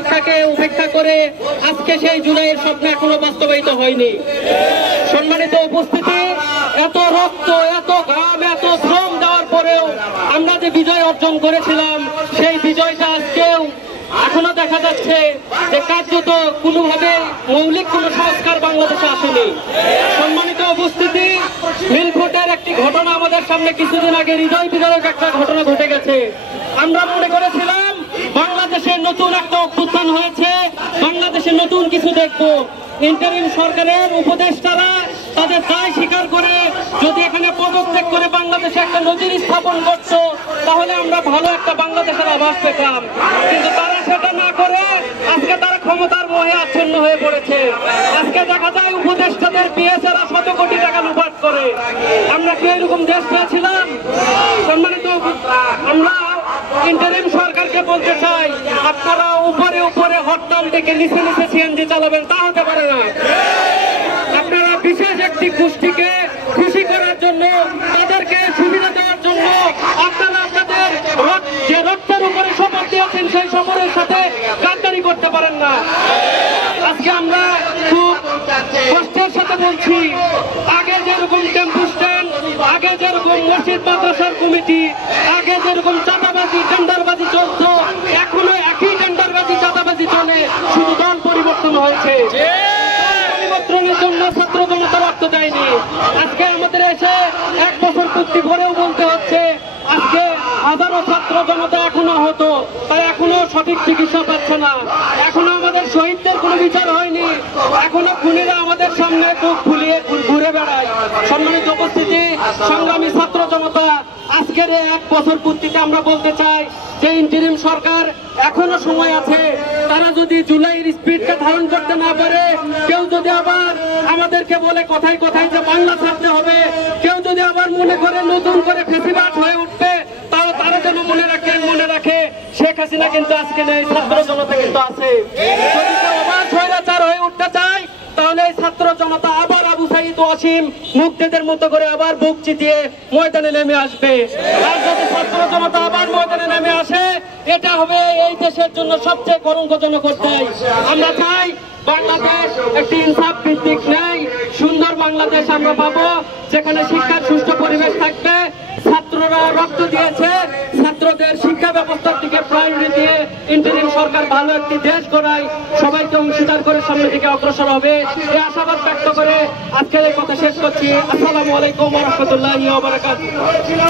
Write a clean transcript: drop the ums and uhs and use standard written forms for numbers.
শিক্ষাকে উপেক্ষা করে আজকে সেই জুলাইয়ের স্বপ্ন এখনো বাস্তবায়িত হয়নি। সম্মানিত উপস্থিতি, এত রক্ত, এত ঘাম, এত শ্রম দেওয়ার পরেও আমরা যে বিজয় অর্জন করেছিলাম, সেই বিজয়টা আজকেও এখনো দেখা যাচ্ছে যে কার্যত কোনোভাবে মৌলিক কোনো সংস্কার বাংলাদেশে আসেনি। সম্মানিত উপস্থিতি, মিলফোর্টের একটি ঘটনা আমাদের সামনে কিছুদিন আগে হৃদয় বিদারক একটা ঘটনা ঘটে গেছে। আমরা মনে করেছিলাম বাংলাদেশের নতুন একটা অভ্যুত্থান হয়েছে, বাংলাদেশে নতুন কিছু দেখবো। ইন্টারিম সরকারের উপদেষ্টারা তাদের দায় স্বীকার করে যদি এখানে পদত্যাগ করে বাংলাদেশে একটা নজির স্থাপন করত, তাহলে আমরা ভালো একটা বাংলাদেশের আভাস পেতাম। কিন্তু তারা সেটা না করে আজকে তারা ক্ষমতার মোহে আচ্ছন্ন হয়ে পড়েছে। আজকে দেখা যায় উপদেষ্টাদের পিএসএরা শত কোটি টাকা লুপাট করে। আমরা কি এরকম দেশ পেয়েছিলাম? সম্মানিত, আমরা ইন্টারিম সরকারকে বলতে চাই, আপনারা উপরে উপরে হরতাল ডেকে নিচে নিচে সিএনজি চালাবেন, তা হতে পারে না। আপনারা বিশেষ একটি গোষ্ঠীকে খুশি করার জন্য, তাদেরকে সুবিধা দেওয়ার জন্য আপনারা আপনাদের যে রক্তের উপরে শপথ দিয়েছেন সেই শপথের সাথে গাদ্দারি করতে পারেন না। আজকে আমরা খুব কষ্টের সাথে বলছি, আগে যেরকম টেম্পু স্ট্যান্ড, আগে যেরকম মসজিদ মাদ্রাসার কমিটি, আগে যেরকম চাঁদাবাজি টেন্ডারবাজি চলত, এখনো একই টেন্ডারবাজি চাঁদাবাজি চলে, শুধু দল পরিবর্তন হয়েছে। পরিবর্তনের জন্য ছাত্র জনতা রক্ত দেয়নি। আজকে আমাদের এসে 1 বছর পূর্তি ভরেও বলতে হচ্ছে আজকে হাজারো ছাত্র জনতা এখনো আহত, তাই এখনো সঠিক চিকিৎসা পাচ্ছে না। এখনো আমাদের শহীদদের কোনো বিচার হয়নি, এখনো খুনিরা আমাদের সামনে বুক ফুলিয়ে ঘুরে বেড়ায়। সম্মানিত উপস্থিতি, সংগ্রামী ছাত্র জনতা, আজকের 1 বছর পূর্তিতে আমরা বলতে চাই যে ইন্টারিম সরকার এখনো সময় আছে। তারা যদি জুলাইয়ের স্পিডকে ধারণ করতে না পারে, কেউ যদি আবার আমাদেরকে বলে কথায় কথায় যে বাংলা ছাড়তে হবে, কেউ যদি আবার মনে করে নতুন করে ফেসিবাদ হয়ে উঠবে, তাও তারা যেন মনে রাখে শেখ হাসিনা কিন্তু আজকে নেই, ছাত্র জনতা কিন্তু আছে। যদি কেউ আবার স্বৈরাচার হয়ে উঠতে চায়, তাহলে এই ছাত্র জনতা আবার আবু সাইদ ওয়াসিম মুগ্ধেদের মতো করে আবার বুক চিতিয়ে ময়দানে নেমে আসবে। আর যদি ছাত্র জনতা আবার ময়দানে নেমে আসে, এটা হবে এই দেশের জন্য সবচেয়ে কলঙ্কজনক অধ্যায়। আমরা চাই বাংলাদেশ একটি ইনসাফ ভিত্তিক ন্যায় সুন্দর বাংলাদেশ আমরা পাবো, যেখানে শিক্ষার সুষ্ঠু পরিবেশ থাকবে। ছাত্ররা রক্ত দিয়েছে, ছাত্রদের শিক্ষা ব্যবস্থার দিকে প্রায়োরিটি দিয়ে ইন্টারিম সরকার ভালো একটি দেশ গড়ায় সবাইকে অংশীদার করে সামনের দিকে অগ্রসর হবে, এই আশাবাদ ব্যক্ত করে আজকের এই কথা শেষ করছি। আসসালামু আলাইকুম ওয়া রাহমাতুল্লাহি ওয়া বারাকাতুহু।